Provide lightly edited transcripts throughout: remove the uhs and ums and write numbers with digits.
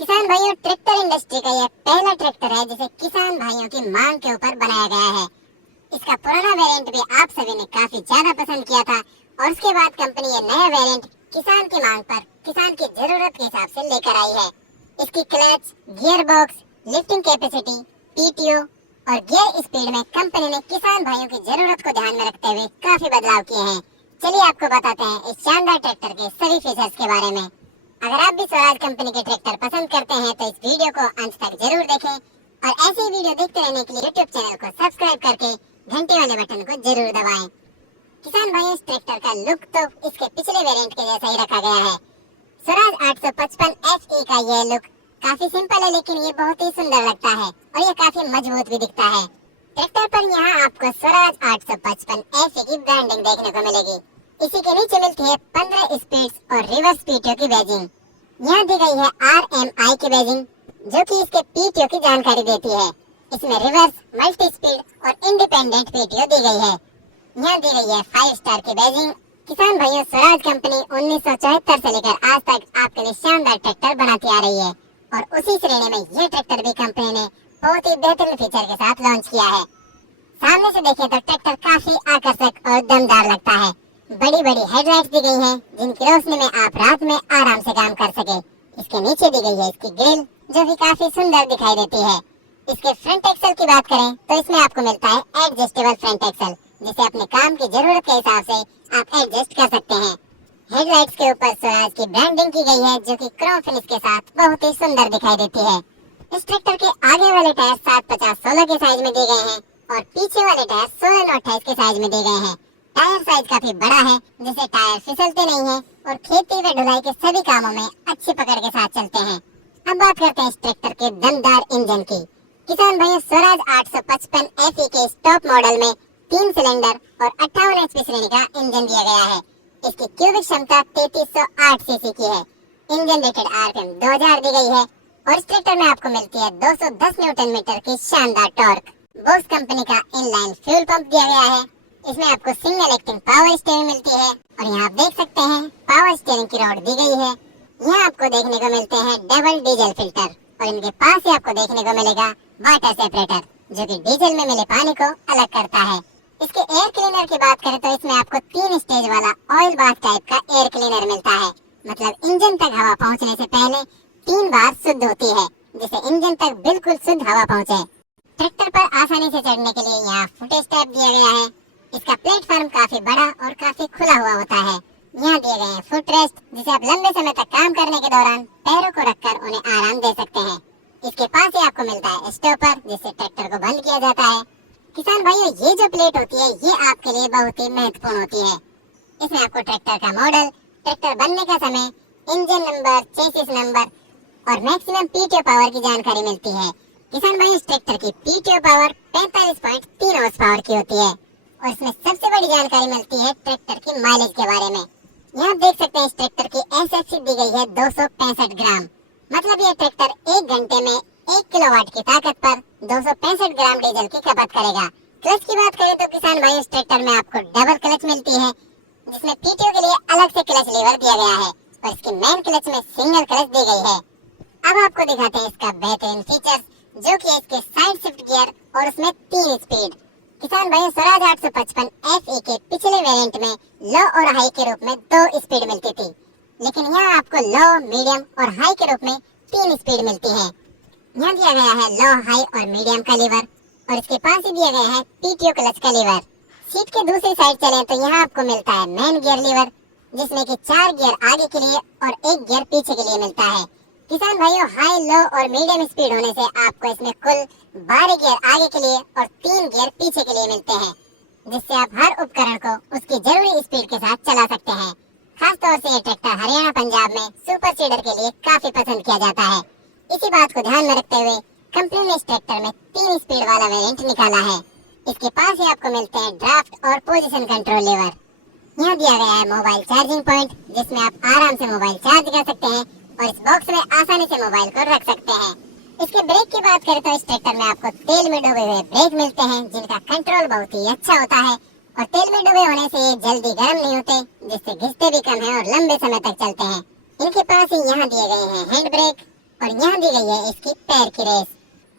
किसान भाइयों, tractor industry का यह पहला ट्रैक्टर है जिसे किसान भाइयों की मांग के ऊपर बनाया गया है। इसका पुराना वेरिएंट भी आप सभी ने काफी ज्यादा पसंद किया था और उसके बाद कंपनी ये नया वेरिएंट किसान की मांग पर, किसान की जरूरत के हिसाब से लेकर आई है। इसकी clutch, gear box, lifting capacity, PTO और गियर स्पीड में कंपनी ने किसान भाइयों की जरूरत को ध्यान में रखते हुए काफी बदलाव किए हैं। चलिए आपको बताते हैं इस शानदार ट्रैक्टर के सभी फीचर्स के बारे में। अगर आप भी स्वराज कंपनी के ट्रैक्टर पसंद करते हैं तो इस वीडियो को अंत तक जरूर देखें और ऐसी ही वीडियो देखते रहने के लिए यूट्यूब चैनल को सब्सक्राइब करके घंटे वाले बटन को जरूर दबाएं। किसान भाई, इस ट्रैक्टर का लुक तो इसके पिछले वेरिएंट के जैसा ही रखा गया है। स्वराज 855 FE का यह लुक काफी सिंपल है, लेकिन ये बहुत ही सुंदर लगता है और ये काफी मजबूत भी दिखता है। ट्रैक्टर पर यहाँ आपको स्वराज 855 FE की ब्रांडिंग देखने को मिलेगी। इसी के नीचे मिलती है 15 स्पीड्स और रिवर्स पीटीओ की बैजिंग। यहाँ दी गई है RMI की बैजिंग, जो कि इसके पीटीओ की जानकारी देती है। इसमें रिवर्स, मल्टी स्पीड और इंडिपेंडेंट पीटीओ दी गई है। यहाँ दी गई है 5 स्टार की बैजिंग। किसान भाइयों, स्वराज कंपनी 1974 से लेकर आज तक आपके लिए शानदार ट्रैक्टर बनाती आ रही है और उसी श्रेणी में यह ट्रैक्टर भी कंपनी ने बहुत ही बेहतरीन फीचर के साथ लॉन्च किया है। सामने से देखें तो ट्रैक्टर काफी आकर्षक और दमदार लगता है। बड़ी बड़ी हेडलाइट्स दी गई हैं, जिनकी रोशनी में आप रात में आराम से काम कर सके। इसके नीचे दी गई है इसकी ग्रिल, जो कि काफी सुंदर दिखाई देती है। इसके फ्रंट एक्सल की बात करें तो इसमें आपको मिलता है एडजस्टेबल फ्रंट एक्सल, जिसे अपने काम की जरूरत के हिसाब से आप एडजस्ट कर सकते हैं। हेडलाइट्स के ऊपर स्वराज की ब्रांडिंग की गई है, जो कि क्रोम फिनिश के साथ बहुत ही सुंदर दिखाई देती है। इस ट्रैक्टर के आगे वाले टायर 750/16 के साइज में दिए गए हैं और पीछे वाले टायर 16/28 के साइज में दिए गए हैं। टायर साइज काफी बड़ा है, जिससे टायर फिसलते नहीं हैं और खेती व ढुलाई के सभी कामों में अच्छी पकड़ के साथ चलते हैं। अब बात करते हैं इस ट्रैक्टर के दमदार इंजन की। किसान भाइयों, स्वराज 855 FE के इस टॉप मॉडल में 3 सिलेंडर और 58 HP श्रेणी का इंजन दिया गया है। इसकी क्यूबिक क्षमता 3308 सीसी की है। इंजन रेटेड RPM 2000 दी गई है और इस ट्रैक्टर में आपको मिलती है 210 न्यूटन मीटर की शानदार टॉर्क। बोस कंपनी का इनलाइन फ्यूल पंप दिया गया है। इसमें आपको सिंगल एक्टिंग पावर स्टीयरिंग मिलती है और यहाँ आप देख सकते हैं पावर स्टीयरिंग की रॉड दी गई है। यहाँ आपको देखने को मिलते हैं डबल डीजल फिल्टर और इनके पास ही आपको देखने को मिलेगा वाटर सेपरेटर, जो कि डीजल में मिले पानी को अलग करता है। इसके एयर क्लीनर की बात करें तो इसमें आपको 3 स्टेज वाला ऑयल बाथ टाइप का एयर क्लीनर मिलता है। मतलब इंजन तक हवा पहुँचने से पहले 3 बार शुद्ध होती है, जिससे इंजन तक बिल्कुल शुद्ध हवा पहुँचे। ट्रैक्टर पर आसानी से चढ़ने के लिए यहाँ फुट स्टेप दिया गया है। इसका प्लेटफॉर्म काफी बड़ा और काफी खुला हुआ होता है। यहाँ दिए गए हैं फुट रेस्ट, जिसे आप लंबे समय तक काम करने के दौरान पैरों को रखकर उन्हें आराम दे सकते हैं। इसके पास ही आपको मिलता है स्टॉपर, जिससे ट्रैक्टर को बंद किया जाता है। किसान भाइयों, ये जो प्लेट होती है ये आपके लिए बहुत ही महत्वपूर्ण होती है। इसमें आपको ट्रैक्टर का मॉडल, ट्रैक्टर बनने का समय, इंजन नंबर, चेसिस नंबर और मैक्सिमम पीटीओ पावर की जानकारी मिलती है। किसान भाइयों, इस ट्रैक्टर की पीटीओ पावर 45.3 हॉर्स पावर की होती है और इसमें सबसे बड़ी जानकारी मिलती है ट्रैक्टर की माइलेज के बारे में। यहाँ देख सकते हैं इस ट्रैक्टर की SFC दी गई है 265 ग्राम। मतलब ये ट्रैक्टर 1 घंटे में 1 किलोवाट की ताकत पर 265 ग्राम डीजल की खपत करेगा। क्लच की बात करें तो किसान भाई, इस ट्रैक्टर में आपको डबल क्लच मिलती है, जिसमें पीटीओ के लिए अलग से क्लच लीवर दिया गया है और इसकी मेन क्लच में सिंगल क्लच दी गई है। अब आपको दिखाते हैं इसका बेहतरीन फीचर्स, जो कि इसके साइड शिफ्ट गियर और उसमें 3 स्पीड। किसान भाई, स्वराज 855 FE के पिछले वेरिएंट में लो और हाई के रूप में 2 स्पीड मिलती थी, लेकिन यहाँ आपको लो, मीडियम और हाई के रूप में 3 स्पीड मिलती है। यहाँ दिया गया है लो, हाई और मीडियम का लीवर और इसके पास ही दिया गया है पीटीओ क्लच का लीवर। सीट के दूसरी साइड चलें तो यहाँ आपको मिलता है मेन गियर लीवर, जिसमें कि 4 गियर आगे के लिए और 1 गियर पीछे के लिए मिलता है। किसान भाइयों, हाई, लो और मीडियम स्पीड होने से आपको इसमें कुल 12 गियर आगे के लिए और 3 गियर पीछे के लिए मिलते हैं, जिससे आप हर उपकरण को उसकी जरूरी स्पीड के साथ चला सकते हैं। खास तौर से ये ट्रैक्टर हरियाणा, पंजाब में सुपर सीडर के लिए काफी पसंद किया जाता है। इसी बात को ध्यान में रखते हुए कंपनी ने इस ट्रैक्टर में 3 स्पीड वाला वेरिएंट निकाला है। इसके पास ही आपको मिलते हैं ड्राफ्ट और पोजीशन कंट्रोल लीवर। यहाँ दिया गया है मोबाइल चार्जिंग पॉइंट, जिसमें आप आराम से मोबाइल चार्ज कर सकते हैं और इस बॉक्स में आसानी से मोबाइल को रख सकते हैं। इसके ब्रेक की बात करें तो इस ट्रैक्टर में आपको तेल में डूबे हुए ब्रेक मिलते हैं, जिनका कंट्रोल बहुत ही अच्छा होता है और तेल में डूबे होने से ये जल्दी गर्म नहीं होते, जिससे घिसते भी कम है और लंबे समय तक चलते हैं। इनके पास ही यहाँ दिए गए हैं हैंड ब्रेक, और यहाँ दी गई है इसकी पैर की रेस।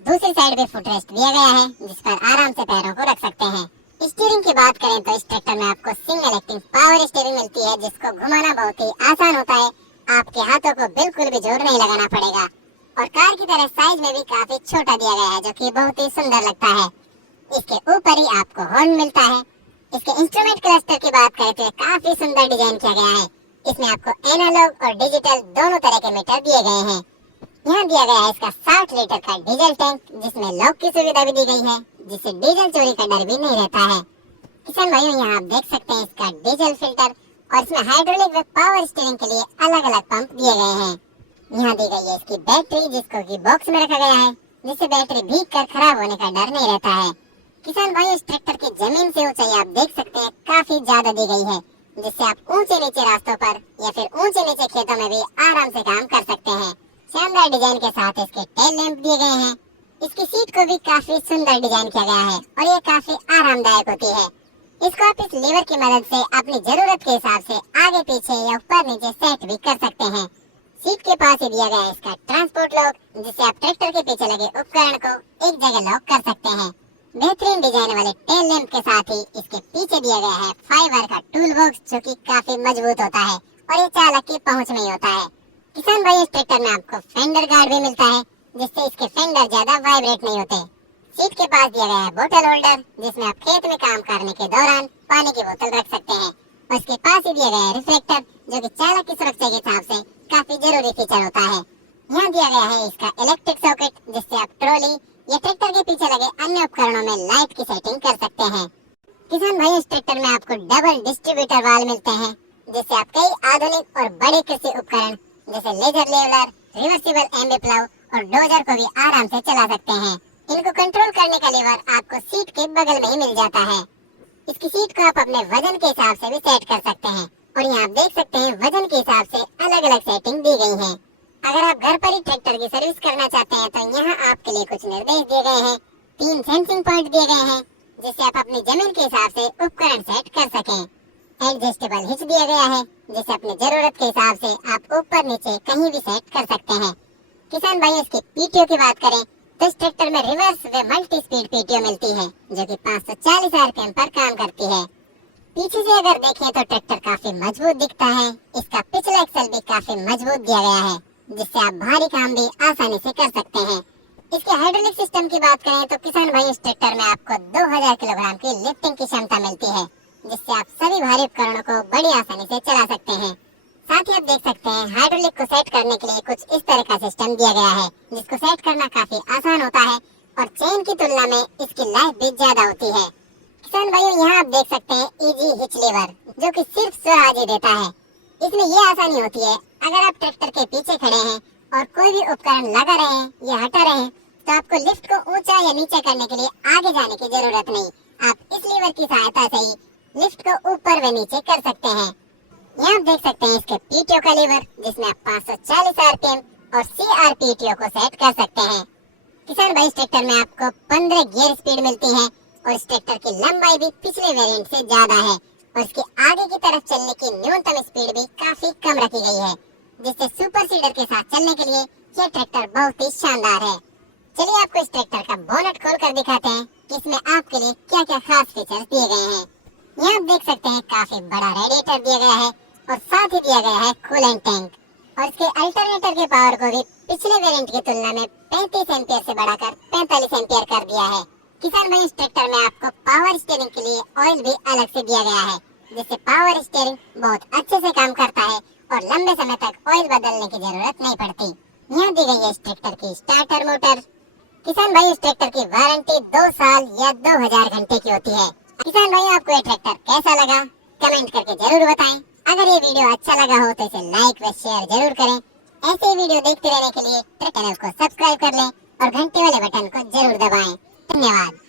दूसरी साइड पे फुटरेस्ट दिया गया है जिस पर आराम से पैरों को रख सकते हैं। स्टीयरिंग की बात करें तो इस ट्रैक्टर में आपको सिंगल एक्टिंग पावर स्टीयरिंग मिलती है जिसको घुमाना बहुत ही आसान होता है। आपके हाथों को बिल्कुल भी जोर नहीं लगाना पड़ेगा और कार की तरह साइज में भी काफी छोटा दिया गया है जो कि बहुत ही सुंदर लगता है। इसके ऊपर ही आपको हॉर्न मिलता है। इसके इंस्ट्रूमेंट क्लस्टर की बात करें तो काफी सुंदर डिजाइन किया गया है। इसमें आपको एनालॉग और डिजिटल दोनों तरह के मीटर दिए गए हैं। यहाँ दिया गया है इसका 60 लीटर का डीजल टैंक जिसमें लॉक की सुविधा भी दी गई है जिससे डीजल चोरी का डर भी नहीं रहता है। किसान भाइयों यहाँ आप देख सकते हैं इसका डीजल फिल्टर और इसमें हाइड्रोलिक व पावर स्टीयरिंग के लिए अलग अलग पंप दिए गए हैं। यहाँ दी गई है इसकी बैटरी जिसको की बॉक्स में रखा गया है जिससे बैटरी भीग कर खराब होने का डर नहीं रहता है। किसान भाई इस ट्रैक्टर की जमीन से ऊंचाई आप देख सकते हैं काफी ज्यादा दी गई है जिससे आप ऊंचे नीचे रास्तों पर या फिर ऊंचे नीचे खेतों में भी आराम से काम कर सकते हैं। शानदार डिजाइन के साथ इसके टेल लैंप दिए गए हैं। इसकी सीट को भी काफी सुंदर डिजाइन किया गया है और ये काफी आरामदायक होती है। इसको आप इस लीवर की मदद से अपनी जरूरत के हिसाब से आगे पीछे या ऊपर नीचे सेट भी कर सकते हैं। सीट के पास ही दिया गया है इसका ट्रांसपोर्ट लॉक जिससे आप ट्रैक्टर के पीछे लगे उपकरण को एक जगह लॉक कर सकते हैं। बेहतरीन डिजाइन वाले टेल लैंप के साथ ही इसके पीछे दिया गया है फाइबर का टूल बॉक्स जो कि काफी मजबूत होता है और ये चालक की पहुंच में ही होता है। किसान भाई इस ट्रैक्टर में आपको फेंडर गार्ड भी मिलता है जिससे इसके फेंडर ज्यादा वाइब्रेट नहीं होते। सीट के पास दिया गया है बोतल होल्डर जिसमें आप खेत में काम करने के दौरान पानी की बोतल रख सकते हैं और इसके पास ही दिया गया है रिफ्लेक्टर जो कि चालक की सुरक्षा के हिसाब से काफी जरूरी फीचर होता है। यहाँ दिया गया है इसका इलेक्ट्रिक सॉकेट जिससे आप ट्रॉली या ट्रैक्टर के पीछे लगे अन्य उपकरणों में लाइट की सेटिंग कर सकते हैं। किसान भाई इस ट्रैक्टर में आपको डबल डिस्ट्रीब्यूटर वाल मिलते हैं जिससे आप कई आधुनिक और बड़े कृषि उपकरण जैसे laser leveller, reversible Aamby plough और डोजर को भी आराम से चला सकते हैं। इनको कंट्रोल करने का लीवर आपको सीट के बगल में ही मिल जाता है। इसकी सीट को आप अपने वजन के हिसाब से भी सेट कर सकते हैं और यहाँ आप देख सकते हैं वजन के हिसाब से अलग अलग सेटिंग दी गई है। अगर आप घर पर ही ट्रैक्टर की सर्विस करना चाहते हैं तो यहाँ आपके लिए कुछ निर्देश दिए गए हैं। 3 सेंसिंग पॉइंट दिए गए हैं जिससे आप अपनी जमीन के हिसाब से उपकरण सेट कर सकें। एडजस्टेबल हिच दिया गया है जिसे अपनी जरूरत के हिसाब से आप ऊपर नीचे कहीं भी सेट कर सकते हैं। किसान भाई इसके पीटीओ की बात करें तो इस ट्रैक्टर में रिवर्स व मल्टी स्पीड पीटीओ मिलती है जो कि 540 आरपीएम पर काम करती है। पीछे से अगर देखें तो ट्रैक्टर काफी मजबूत दिखता है। इसका पिछला एक्सल भी काफी मजबूत दिया गया है जिससे आप भारी काम भी आसानी से कर सकते हैं। इसके हाइड्रोलिक सिस्टम की बात करें तो किसान भाई इस ट्रैक्टर में आपको 2000 किलोग्राम की लिफ्टिंग की क्षमता मिलती है जिससे आप सभी भारी उपकरणों को बड़ी आसानी से चला सकते हैं। साथ ही आप देख सकते हैं हाइड्रोलिक को सेट करने के लिए कुछ इस तरह का सिस्टम दिया गया है जिसको सेट करना काफी आसान होता है और चेन की तुलना में इसकी लाइफ भी ज्यादा होती है। किसान भाइयों यहाँ आप देख सकते हैं इजी हिच लीवर जो कि सिर्फ स्वराज ही देता है। इसमें ये आसानी होती है अगर आप ट्रैक्टर के पीछे खड़े हैं और कोई भी उपकरण लगा रहे हैं या हटा रहे हैं तो आपको लिफ्ट को ऊंचा या नीचा करने के लिए आगे जाने की जरूरत नहीं। आप इस लीवर की सहायता से ही लिफ्ट को ऊपर व नीचे कर सकते हैं। यहाँ आप देख सकते हैं इसके पीटीओ का लीवर जिसमें आप 540 आरपीएम और सीआरपीटीओ को सेट कर सकते हैं। किसान भाई इस ट्रैक्टर में आपको 15 गियर स्पीड मिलती है और इस ट्रैक्टर की लंबाई भी पिछले वेरिएंट से ज्यादा है और इसके आगे की तरफ चलने की न्यूनतम स्पीड भी काफी कम रखी गई है जिससे सुपर सीडर के साथ चलने के लिए यह ट्रैक्टर बहुत ही शानदार है। चलिए आपको इस ट्रैक्टर का बोनट खोल कर दिखाते हैं कि इसमें आपके लिए क्या क्या खास फीचर्स दिए गए हैं। यहाँ आप देख सकते हैं काफी बड़ा रेडिएटर दिया गया है और साथ ही दिया गया है कूलेंट टैंक और इसके अल्टरनेटर के पावर को भी पिछले वेरिएंट की तुलना में 35 एम्पियर से बढ़ाकर 45 एम्पियर कर दिया है। किसान भाई इस ट्रैक्टर में आपको पावर स्टीयरिंग के लिए ऑयल भी अलग से दिया गया है जिससे पावर स्टीयरिंग बहुत अच्छे से काम करता है और लंबे समय तक ऑयल बदलने की जरूरत नहीं पड़ती। यहाँ दी गई है इस ट्रैक्टर की स्टार्टर मोटर। किसान भाई इस ट्रैक्टर की वारंटी 2 साल या 2000 घंटे की होती है। किसान भाई आपको ये ट्रैक्टर कैसा लगा कमेंट करके जरूर बताएं। अगर ये वीडियो अच्छा लगा हो तो इसे लाइक व शेयर जरूर करें। ऐसे ही वीडियो देखते रहने के लिए चैनल को सब्सक्राइब कर लें और घंटे वाले बटन को जरूर दबाएं। धन्यवाद।